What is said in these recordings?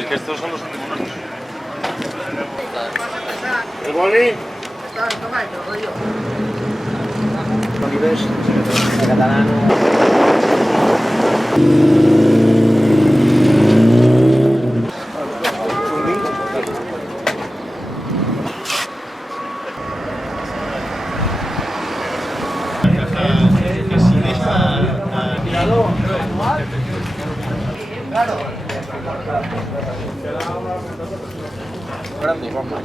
decir que estos son los últimos años. ¿El boli? Olives, catalano. Grande, vamos.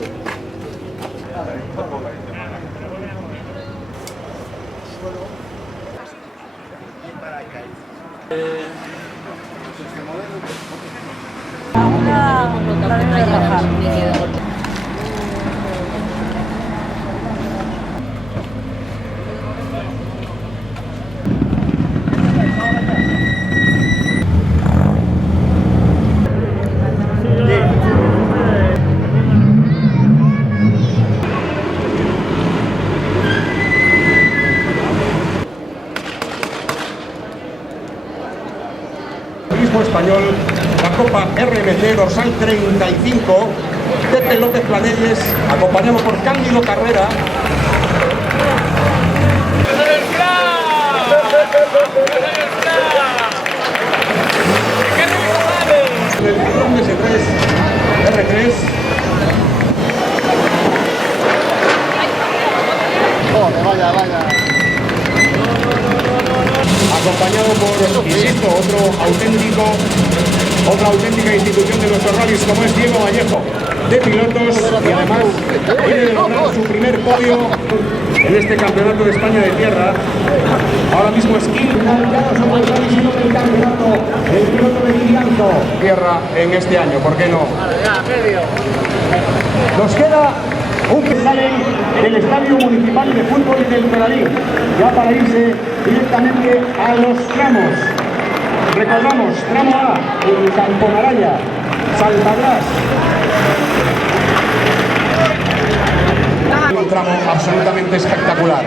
Español, la Copa RMC dorsal 35, Pepe López Planelles, acompañado por Cándido Carrera. En el cinturón de S3, R3. Acompañado por, insisto, otra auténtica institución de nuestros rallies como es Diego Vallejo, de pilotos, y además viene de lograr su primer podio en este campeonato de España de tierra. Ahora mismo es quinto. Ya no somos el rally, sino del campeonato, el piloto de Guillanzo. Tierra en este año, ¿por qué no? Nos queda un que salen del Estadio Municipal de Fútbol del Peralín, ya para irse directamente a los tramos. Recordamos, tramo A, en Campomaraya, Saltabras. Un tramo absolutamente espectacular.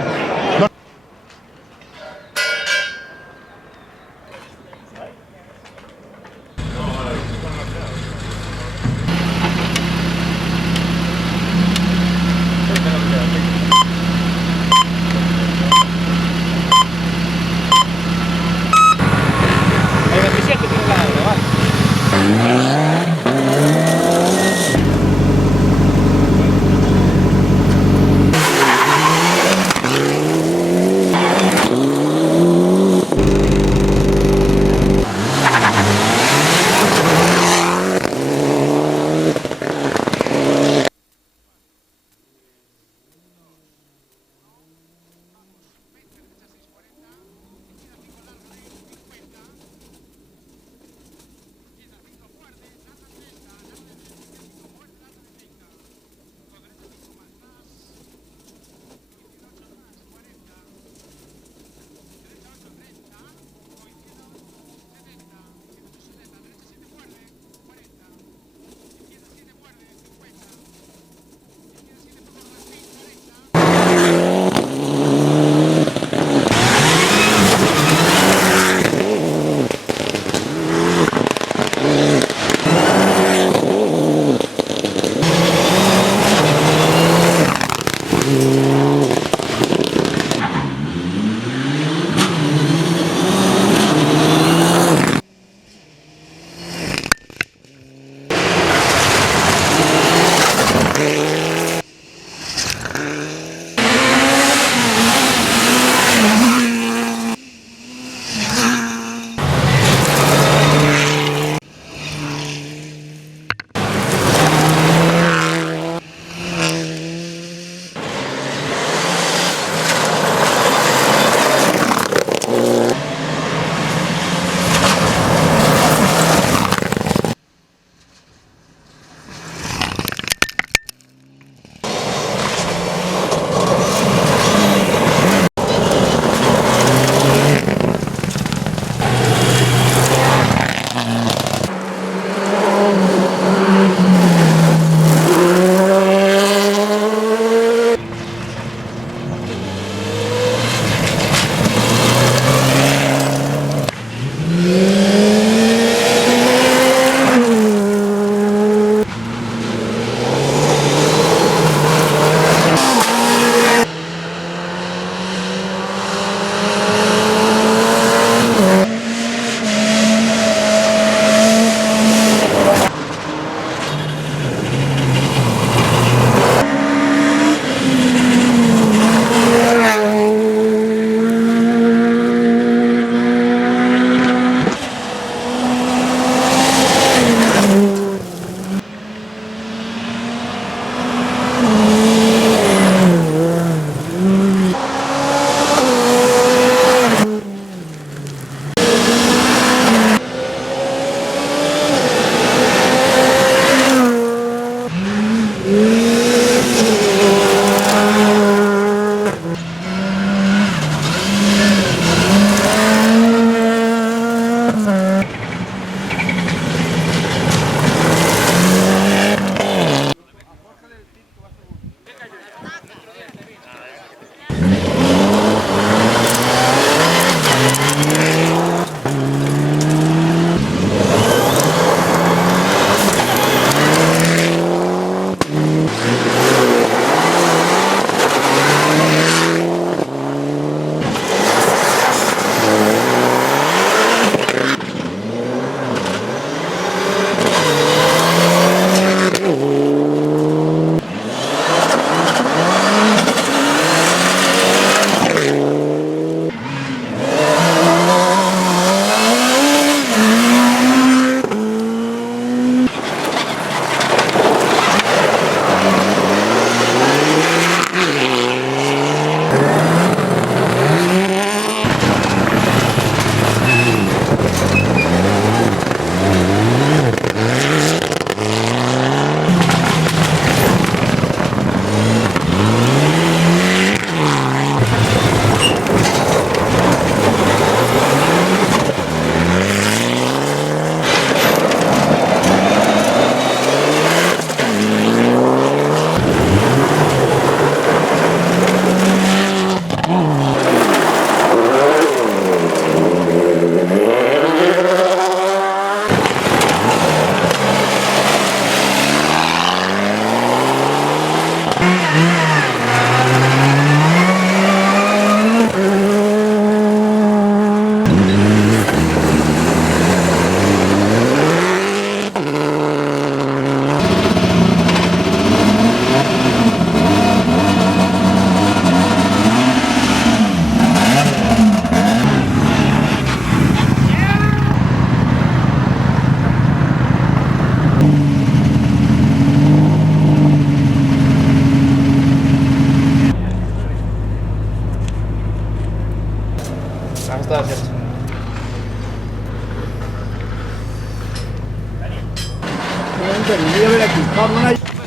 Voy a ver aquí. Vamos a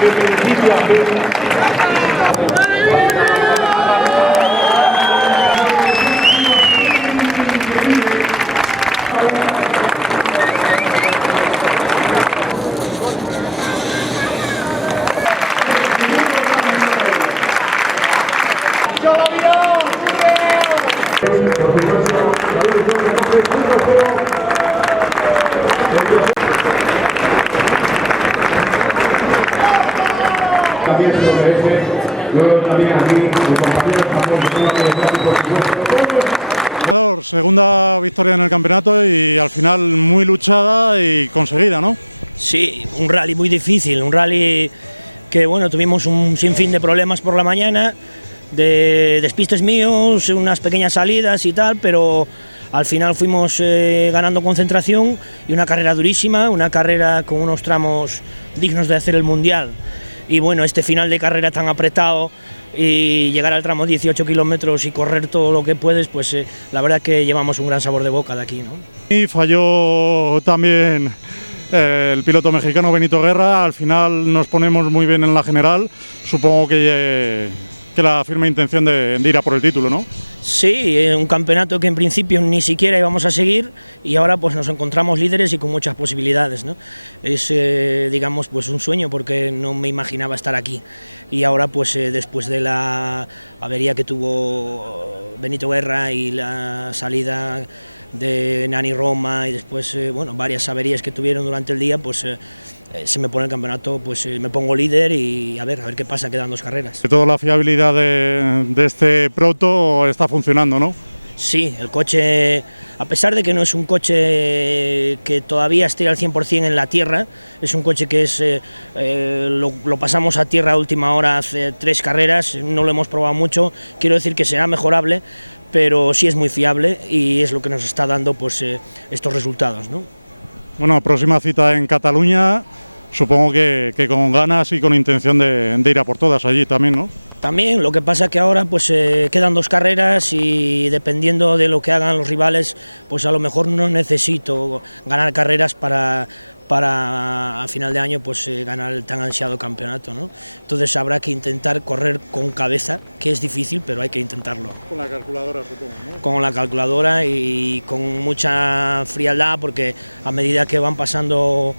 de principio a fin. También se lo merece. Luego también aquí, mi compañero también. Segunda victoria en el campeonato y al final muy luchada y conseguida, ¿no? Sí, un rally muy difícil, un rally que bueno, tuvimos un sinfín de problemas por la mañana, de despistes míos, unas pequeñas salidas y tal, pero al final fuimos ganando concentración y una carrera durísima, una carrera con unos tramos dignos de hacer el Mundial. Y bueno, este final de carrera tan apretado y llegar al tramo 18 kilómetros y correr todo lo que puedes, pues la verdad que llevamos un gran sabor de boca de aquí, ¿no? Y falló también el piloto mexicano Benito Guerra, al final nos ponemos muy bien en la general, supongo que la firme intención de ir a por el título, ¿no? Sí, un campeonato que en principio ni siquiera íbamos a seguir y ahora pues nos encontramos líderes y con muchas posibilidades, ¿no? Es digamos pues un sueño porque no me imaginaba estar aquí y ahora pues después de la avería que tuvo Benito Guerra y la salida de Nani Roma y después bueno, varias averías que tuvieron durante el día, pues se me pone el campeonato, pues me pongo líder y a ver qué pasa, quedan 2 carreras. Toda la fiabilidad de este proto está funcionando, ¿no? Sí, el coche, a pesar de que no es un coche que todavía esté al 100% en la tierra, es un coche que es lo pasamos a tierra a última hora hace 3 carreras, no lo hemos probado mucho, quiero decir que será mejorable, pero sí es muy fiable y es lo que nos está dando pues estos resultados, ¿no? Bueno, próxima cita en Cataluña, supongo que con ganas y con intención de ir a por todas allí también, ¿no? También, lo que pasa que ahora pues quedan 2 carreras y dependiendo de lo que hagan los rivales, pues a lo mejor no necesito ganar carreras para a final de año pues ganar el tan ansiado campeonato, ¿no? Entonces habrá que intentar correr con cabeza, que es difícil, pero hay que intentarlo. Con la calculadora, supongo, ¿no? Con la calculadora y con mucha frialdad, porque a medida que van pasando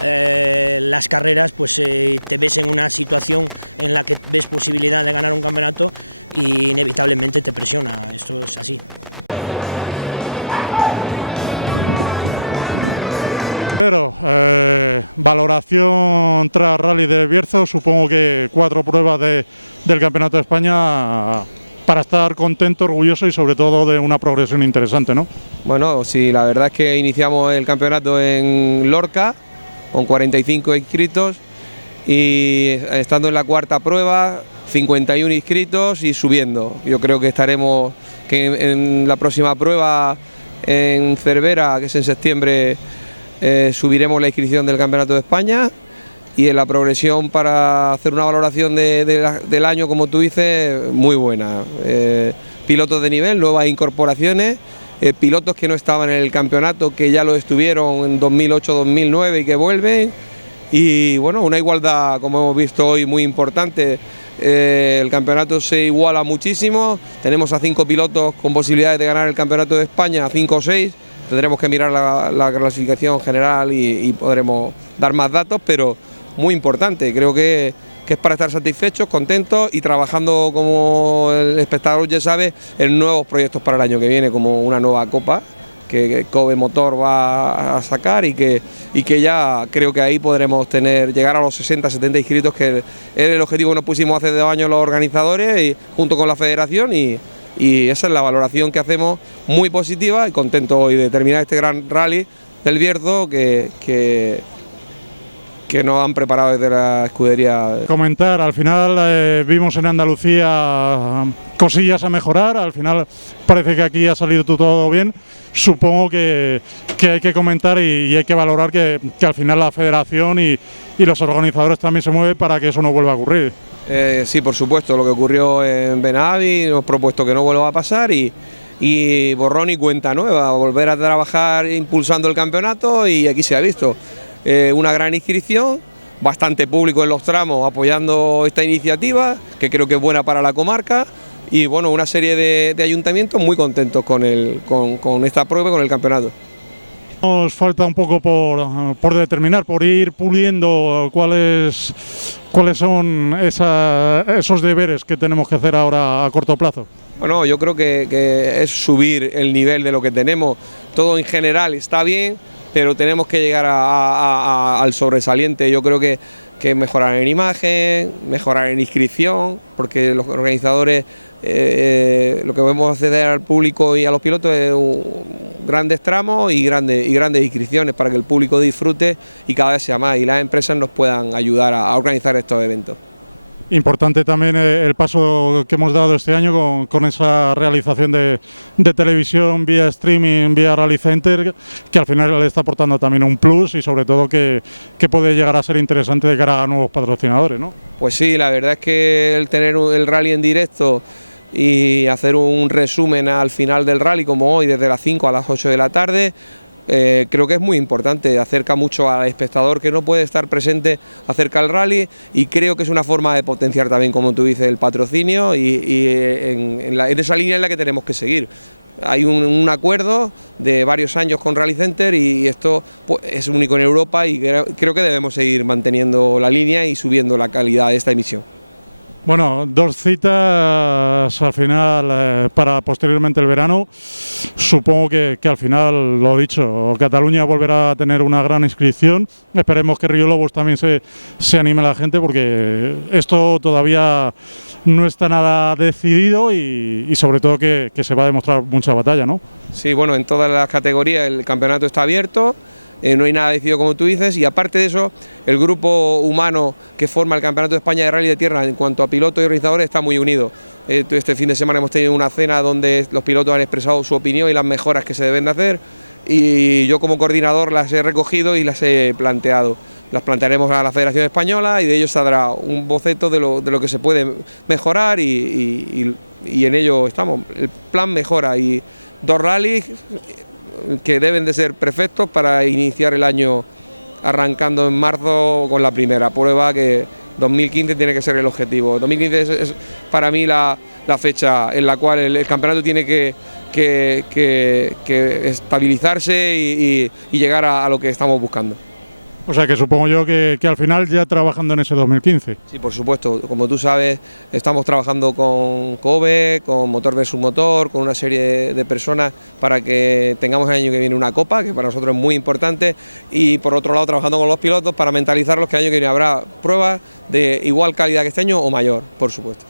las carreras, pues te ves en una situación en la que ves posibilidad de ganar un campeonato y inevitablemente te presiona, esto es así. Pero valoración tras Rally de Bierzo, supongo que 4 pruebas del Campeonato de España para estar contento, orgulloso y sobre todo de una progresión interesante, ¿no? Bueno, sí, la verdad es que iniciamos el campeonato en Lorca con 45 inscritos y estando en la 4ª prueba, 51 inscritos y subiendo. Yo creo que estaremos en la próxima prueba en Cervera, que es en septiembre, subiremos la inscripción del Campeonato de España y en la progresión para hacer una valoración del año, como tú dices, muy buena. Pilotos de nivel, nuevas incorporaciones, pilotos que no estaban en el campeonato, que ya lo estuvieron en 2008-2009 y que vuelven. Y bueno, una igualdad, como hemos visto hoy, muy importante. El campeonato se iguala muchísimo, tenemos a 5 pilotos con posibilidades de ganar el Campeonato de España, 5 o 6. Tendremos que mirar la clasificación general y podremos dar más datos, pero muy importante, creo que es para estar satisfechos, contentos y trabajando, como el espectador ya sabe, en nuevos proyectos para el año que viene, como una nueva copa que Kobe Motor va a sacar y que ya creo que ahí podremos llegar a los 60-70 inscritos, que es el objetivo que nos pusimos hace 2 años los organizadores y junto con la federación, y esa es la valoración que hacemos, muy positiva, y contento hoy de terminar este gran rally del Bierzo que nos han preparado desde la escudería. Comentar, al final vimos en Andalucía cosillas a mejorar, al final parece que aquí ha salido todo bien, supongo que hay que comentar y hay que valorar que al final la federación y los organizadores también se mueven para que eso no vuelva a ocurrir. Sí, por supuesto, lo que ocurrió en Benaví, hemos propuesto que no vuelva a pasar y borrón y cuenta nueva, volver a trabajar impulsando el campeonato, y aquí se ha visto una gran inscripción, bastante público en los tramos apoyando esta iniciativa, que creo que es buena para la comarca, y bueno, una serie de ayuntamientos muy contentos con esta prueba y con el campeonato. Nos falta un poco por determinar, por ir puliendo cuáles son esos deberes que tenemos que hacer ahora a corto plazo. Bueno, yo creo que es subir el nivel de lo que tenemos. Todo en general está bien, pero tenemos que llegar al sobresaliente. Yo creo que mejorar en imagen, mejorar en inscripción, porque los organizadores lo que podemos acceder al público y a los pilotos es grandes tramos y grandes inscripciones para que el público disfrute y cada vez sea más, y las empresas nos puedan ayudar a organizar estos eventos. Importante también el paso que hemos dado este año con esa realización de televisión vía streaming, vía Rally Center, que al final le está aportando también un plus y sobre todo que puede llegar a ser interesante de cara a nuevos patrocinadores, ¿no? Pues sí, la verdad es que el tener el rally en directo y hacer un resumen al final del rally, como hoy, desde las 5 a las 8 de la tarde, creo que es muy importante, acerca mucho al espectador que no puede estar presente acerca del rally, y creo que es una forma de potenciar también, como tú dices, el patrocinio y en esa línea en la que tenemos que seguir. Hay un acuerdo de varios años con Rally Center y esto pues, es único en Europa, y creo que debemos seguir manteniendo la línea y subiendo la calidad de esta emisión. Bueno, 2 citas al final para posteriormente el verano. Supongo que al final, lo dicho, Cataluña volverá a tener una gran inscripción. Esperemos que Río Lobos también se anime la gente, porque esto todavía no está nada decidido y sobre todo que se va a demostrar mucha batalla, ¿no? Sí, bueno, en todas las categorías el campeonato está abierto. No hay nada decidido, como tú dices, y aparte de eso, el grupo humano que forma el Campeonato de España de Rally de Tierra en cuanto a pilotos y organizadores está muy unido. Este fin de semana hemos tenido una cena donde los pilotos han expresado su opinión y las mejoras que se deben de hacer, y yo como coordinador las he recogido y las he planteado. Las plantearemos a la Federación Española y de ello saldrá un boceto de lo que se puede mejorar y en ello estamos. El plan mejora y 2 rallies que deben de ser perfectos para iniciar el año arrancando en marzo con la primera prueba, que 2015 tiene que ser el objetivo. 2015 es para mí la fecha en la cual el campeonato tiene que estabilizarse y llegar a lo que estamos buscando. O sea que supongo yo que al final ya trabajando en ese 2015. Sí, por supuesto. Como tú sabes, estamos trabajando con COBE, con Motor versus Motor, con una serie de personas para que tengamos el año que viene una copa, que para nosotros es muy importante, y por otro lado trabajando con los pilotos para mentalizarlos que el año que viene habrá pruebas de igual calidad que este año o mayor, por supuesto.